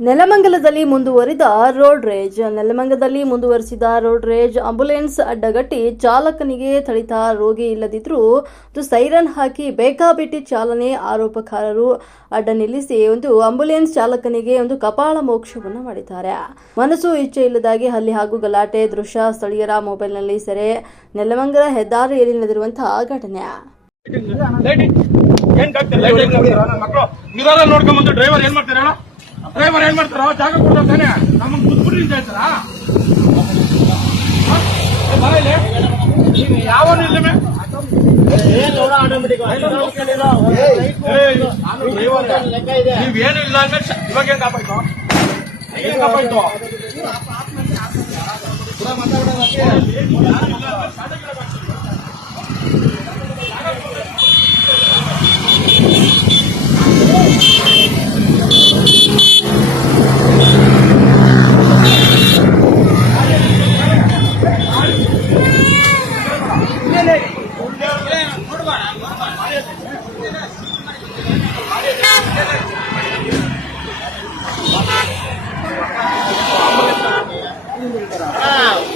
ನೆಲಮಂಗಲದಲ್ಲಿ ಮುಂದುವರಿದ ರೋಡ್ ರೇಜ್. ನೆಲಮಂಗಲದಲ್ಲಿ ಮುಂದುವರಿಸಿದ ರೋಡ್ ರೇಜ್. ಆಂಬ್ಯುಲೆನ್ಸ್ ಅಡ್ಡಗಟ್ಟಿ ಚಾಲಕನಿಗೆ ಥಳಿತ. ರೋಗಿ ಇಲ್ಲದಿದ್ದರೂ ಸೈರನ್ ಹಾಕಿ ಬೇಕಾಬಿಟ್ಟಿ ಚಾಲನೆ. ಆರೋಪಕಾರರು ಅಡ್ಡ ನಿಲ್ಲಿಸಿ ಆಂಬ್ಯುಲೆನ್ಸ್ ಚಾಲಕನಿಗೆ ಕಪಾಳ ಮೋಕ್ಷವನ್ನು ಮಾಡಿದ್ದಾರೆ. ಮನಸ್ಸು ಇಚ್ಛೆ ಇಲ್ಲದಾಗಿ ಹಲ್ಲೆ ಹಾಗೂ ಗಲಾಟೆ ದೃಶ್ಯ ಸ್ಥಳೀಯರ ಮೊಬೈಲ್ನಲ್ಲಿ ಸೆರೆ. ನೆಲಮಂಗಲ ಹೆದ್ದಾರಿಯಲ್ಲಿ ನಡೆದಿರುವಂತಹ ಘಟನೆ. ಡ್ರೈವರ್ ಏನ್ ಮಾಡ್ತಾರ ಜಾಗ ಕೊಡ್ತಾನೆ ನಮ್ಮನ್ನ ಕೂತ್ಬಿಟ್ರಿ ಅಂತ ಹೇಳ್ತಾರ ಯಾವ ನೀವೇನು ಇಲ್ಲ ಅಂದ್ರೆ ಇವಾಗ ಏನ್ ಕಾಪಾಯ್ತು ಏನ್ ಕಾಪಾಯ್ತು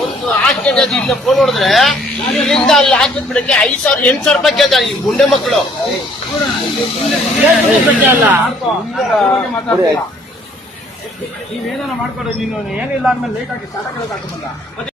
ಒಂದು ಆಕ್ಸಿಡೆಂಟ್ ಅದು ಇಲ್ಲ ಫೋನ್ ನೋಡಿದ್ರೆ ಇಲ್ಲಿಂದ ಅಲ್ಲಿ ಹಾಕಿದ್ ಬಿಡಕ್ಕೆ 5,000 8,000 ರೂಪಾಯಿ ಕೇಳ್ತಾರೆ ಈ ಗುಂಡೆ ಮಕ್ಕಳು. ನೀವೇನ ಮಾಡ್ಕೊಡೋ ನೀನು ಏನಿಲ್ಲ ಅಂದ್ಮೇಲೆ ಲೇಟ್ ಆಗಿ ಸ್ಟಾರ್ಟ್ ಹಾಕಿ ಬಂದ